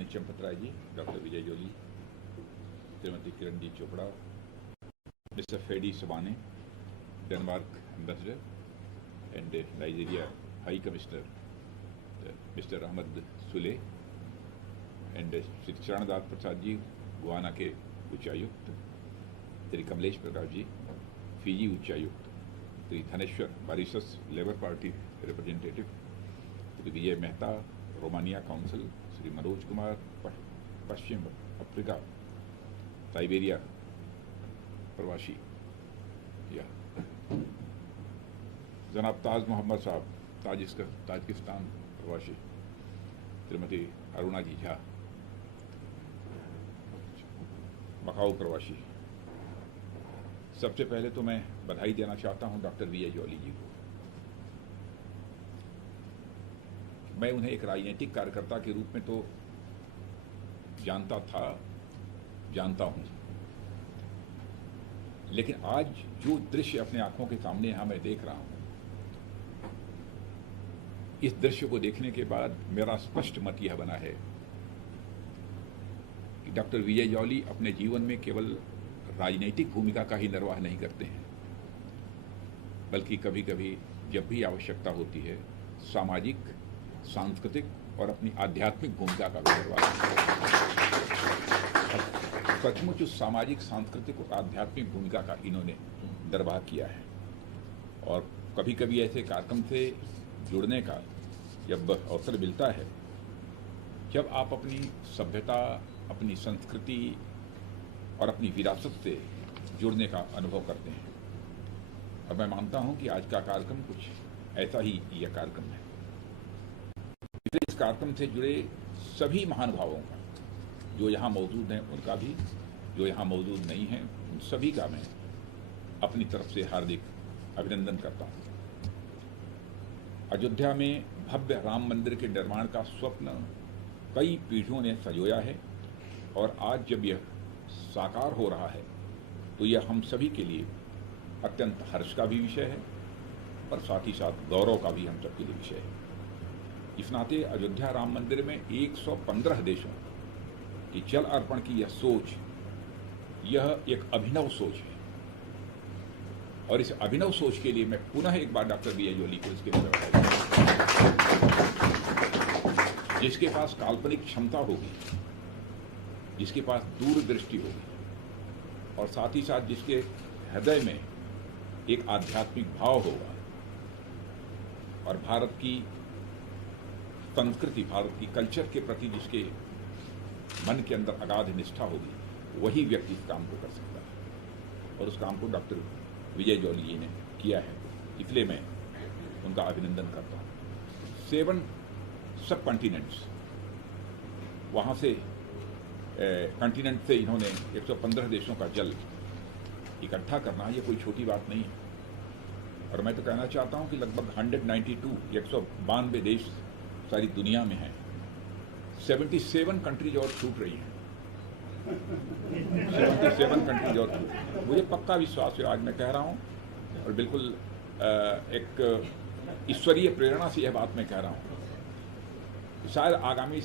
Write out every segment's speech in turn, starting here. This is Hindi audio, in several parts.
आदरणीय Champat Rai ji, doctor Vijay Jolly, Shrimati Kiran D Chopra, mister Freddy Svane, Denmark ambassador and Nigeria high commissioner mister Ahmed Sule and Shri Charandas Prasad ji, Guyana के उच्चायुक्त, श्री कमलेश प्रकाश जी, फिजी उच्चायुक्त, Shri Dhaneshwar Mauritius labour party representative, Shri Vijay Mehta, Romania council, Shri Manoj Kumar, पश्चिम अफ्रीका साइबेरिया प्रवासी, या जनाब ताज मोहम्मद साहब, ताजिकिस्तान प्रवासी, श्रीमती अरुणा जी झा, मकाऊ प्रवासी। सबसे पहले तो मैं बधाई देना चाहता हूं डॉक्टर विजय जोली जी को। मैं उन्हें एक राजनीतिक कार्यकर्ता के रूप में तो जानता हूं, लेकिन आज जो दृश्य अपने आंखों के सामने यहां मैं देख रहा हूं, इस दृश्य को देखने के बाद मेरा स्पष्ट मत यह बना है कि डॉक्टर विजय जोली अपने जीवन में केवल राजनीतिक भूमिका का ही निर्वाह नहीं करते हैं, बल्कि कभी कभी जब भी आवश्यकता होती है सामाजिक, सांस्कृतिक और अपनी आध्यात्मिक भूमिका का भी निर्वाह करते हैं। सचमुच उस सामाजिक, सांस्कृतिक और आध्यात्मिक भूमिका का इन्होंने निर्वाह किया है। और कभी कभी ऐसे कार्यक्रम से जुड़ने का जब अवसर मिलता है, जब आप अपनी सभ्यता, अपनी संस्कृति और अपनी विरासत से जुड़ने का अनुभव करते हैं। और मैं मानता हूं कि आज का कार्यक्रम कुछ ऐसा ही यह कार्यक्रम है। इस कार्यक्रम से जुड़े सभी महानुभावों का, जो यहाँ मौजूद हैं उनका भी, जो यहाँ मौजूद नहीं हैं उन सभी का मैं अपनी तरफ से हार्दिक अभिनंदन करता हूँ। अयोध्या में भव्य राम मंदिर के निर्माण का स्वप्न कई पीढ़ियों ने संजोया है, और आज जब यह साकार हो रहा है तो यह हम सभी के लिए अत्यंत हर्ष का भी विषय है और साथ ही साथ गौरव का भी हम सबके लिए विषय है। इस नाते अयोध्या राम मंदिर में 115 देशों की जल अर्पण की यह सोच, यह एक अभिनव सोच है, और इस अभिनव सोच के लिए मैं पुनः एक बार डॉक्टर विजय जोली को इसके लिए बधाई, जिसके पास काल्पनिक क्षमता होगी, जिसके पास दूरदृष्टि होगी, और साथ ही साथ जिसके हृदय में एक आध्यात्मिक भाव होगा, और भारत की संस्कृति, भारत की कल्चर के प्रति जिसके मन के अंदर अगाध निष्ठा होगी, वही व्यक्ति इस काम को कर सकता है। और उस काम को डॉक्टर विजय जोली जी ने किया है, इसलिए मैं उनका अभिनंदन करता हूँ। 7 सब कॉन्टिनेंट्स, वहाँ से कॉन्टिनेंट से इन्होंने 115 देशों का जल इकट्ठा करना, ये कोई छोटी बात नहीं है। और मैं तो कहना चाहता हूँ कि लगभग 192 देश सारी दुनिया में हैं। 77 कंट्रीज और छूट रही हैं। 77 कंट्रीज और छूट, मुझे पक्का विश्वास है, आज मैं कह रहा हूँ, और बिल्कुल एक ईश्वरीय प्रेरणा से यह बात मैं कह रहा हूँ, शायद आगामी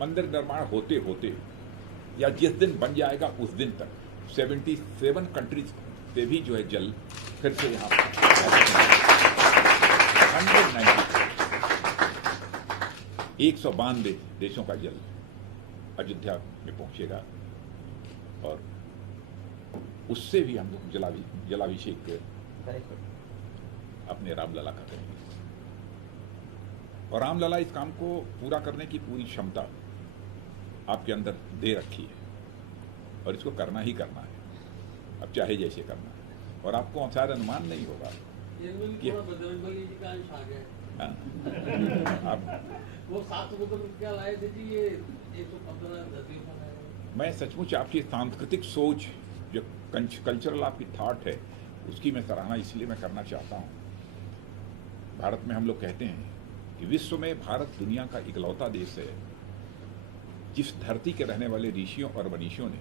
मंदिर निर्माण होते होते या जिस दिन बन जाएगा उस दिन तक 77 कंट्रीज से भी जो है जल फिर से यहाँ 192 देशों का जल अयोध्या में पहुंचेगा, और उससे भी हम लोग जलाभिषेक अपने रामलला का करेंगे। और रामलला इस काम को पूरा करने की पूरी क्षमता आपके अंदर दे रखी है, और इसको करना ही करना है, अब चाहे जैसे करना है। और आपको शायद अनुमान नहीं होगा कि आप वो 700 क्या लाए थे जी, ये 115 मैं सचमुच आपकी सांस्कृतिक सोच, जो कल्चरल आपकी थॉट है, उसकी मैं सराहना इसलिए मैं करना चाहता हूँ। भारत में हम लोग कहते हैं कि विश्व में भारत दुनिया का इकलौता देश है जिस धरती के रहने वाले ऋषियों और मनीषियों ने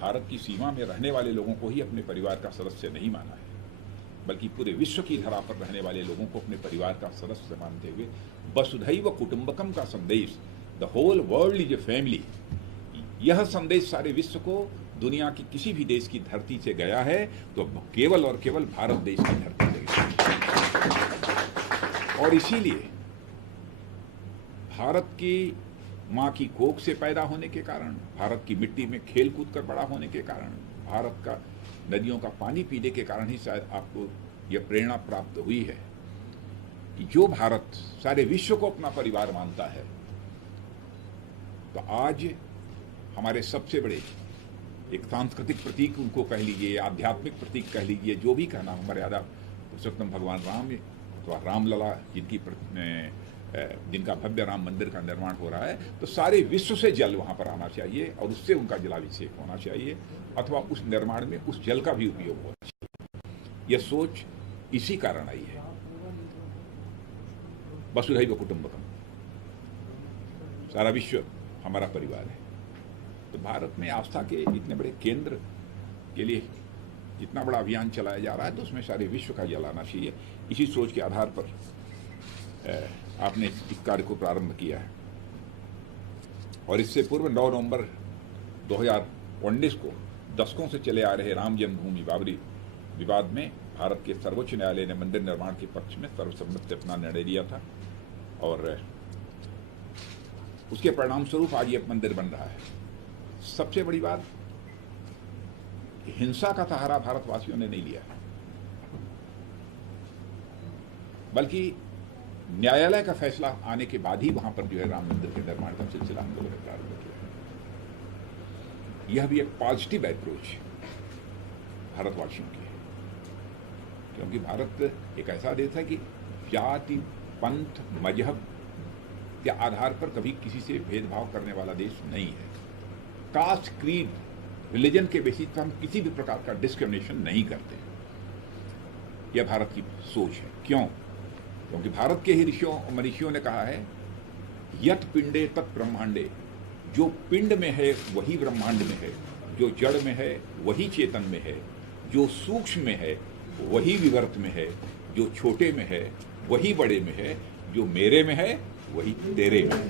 भारत की सीमा में रहने वाले लोगों को ही अपने परिवार का सदस्य नहीं माना है, बल्कि पूरे विश्व की धरा पर रहने वाले लोगों को अपने परिवार का सदस्य मानते हुए वसुधैव कुटुंबकम का संदेश the whole world is a family. यह संदेश सारे विश्व को दुनिया की किसी भी देश की धरती से गया है तो केवल और केवल भारत देश की धरती से गया। और इसीलिए भारत की मां की कोख से पैदा होने के कारण, भारत की मिट्टी में खेल कूद कर बड़ा होने के कारण, भारत का नदियों का पानी पीने के कारण ही शायद आपको यह प्रेरणा प्राप्त हुई है कि जो भारत सारे विश्व को अपना परिवार मानता है, तो आज हमारे सबसे बड़े एक सांस्कृतिक प्रतीक उनको कह लीजिए, आध्यात्मिक प्रतीक कह लीजिए, जो भी कहना हो, मर्यादा पुरुषोत्तम भगवान राम अथवा रामलला जिनका भव्य राम मंदिर का निर्माण हो रहा है, तो सारे विश्व से जल वहां पर आना चाहिए और उससे उनका जलाभिषेक होना चाहिए, अथवा उस निर्माण में उस जल का भी उपयोग होना चाहिए। यह सोच इसी कारण आई है। वसुधैव कुटुंबकम, सारा विश्व हमारा परिवार है। तो भारत में आस्था के इतने बड़े केंद्र के लिए इतना बड़ा अभियान चलाया जा रहा है, तो उसमें सारे विश्व का जल आना चाहिए। इसी सोच के आधार पर आपने इस कार्य को प्रारंभ किया है। और इससे पूर्व 9 नवंबर 2019 को दशकों से चले आ रहे राम जन्मभूमि बाबरी विवाद में भारत के सर्वोच्च न्यायालय ने मंदिर निर्माण के पक्ष में सर्वसम्मति से अपना निर्णय लिया था और उसके परिणाम स्वरूप आज ये मंदिर बन रहा है। सबसे बड़ी बात, हिंसा का सहारा भारतवासियों ने नहीं लिया, बल्कि न्यायालय का फैसला आने के बाद ही वहां पर जो है राम मंदिर के निर्माण का सिलसिला हम लोगों ने प्रारंभ किया। यह भी एक पॉजिटिव अप्रोच भारतवासियों की है, क्योंकि भारत एक ऐसा देश है कि जाति, पंथ, मजहब के आधार पर कभी किसी से भेदभाव करने वाला देश नहीं है। कास्ट, क्रीड, रिलीजन के बेसिस पर हम किसी भी प्रकार का डिस्क्रिमिनेशन नहीं करते। यह भारत की सोच है। क्यों? क्योंकि भारत के ही ऋषियों और मनीषियों ने कहा है, यत पिंडे तत् ब्रह्मांडे, जो पिंड में है वही ब्रह्मांड में है, जो जड़ में है वही चेतन में है, जो सूक्ष्म में है वही विवर्त में है, जो छोटे में है वही बड़े में है, जो मेरे में है वही तेरे में है।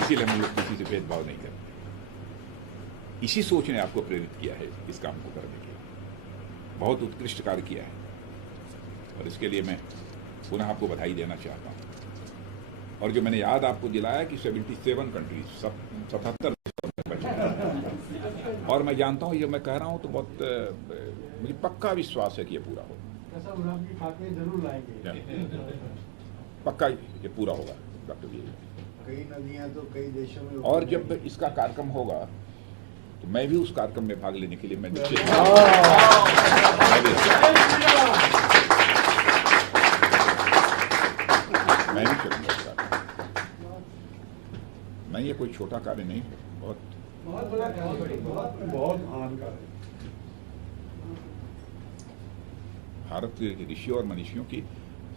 इसीलिए हम लोग किसी से भेदभाव नहीं करते। इसी सोच ने आपको प्रेरित किया है इस काम को करने के लिए। बहुत उत्कृष्ट कार्य किया है और इसके लिए मैं पुनः आपको बधाई देना चाहता हूं। और जो मैंने याद आपको दिलाया कि 77 कंट्रीज, 77 बचे, और मैं जानता हूं, ये मैं कह रहा हूं तो बहुत मुझे पक्का विश्वास है कि ये पूरा होगा। जरूर लाएंगे, पक्का ये पूरा होगा डॉक्टर जी। कई नदियां तो कई देशों में, और जब इसका कार्यक्रम होगा तो मैं भी उस कार्यक्रम में भाग लेने के लिए मैं निश्चित मैं भी चलूंगा। नहीं, ये कोई छोटा कार्य नहीं है, बहुत बड़ा कार्य, बहुत महान कार्य। भारत के ऋषियों और मनीषियों की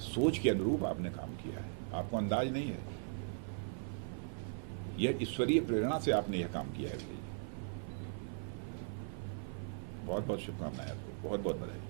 सोच के अनुरूप आपने काम किया है। आपको अंदाज नहीं है, यह ईश्वरीय प्रेरणा से आपने यह काम किया है। बहुत बहुत शुभकामनाएं आपको, बहुत बहुत बधाई।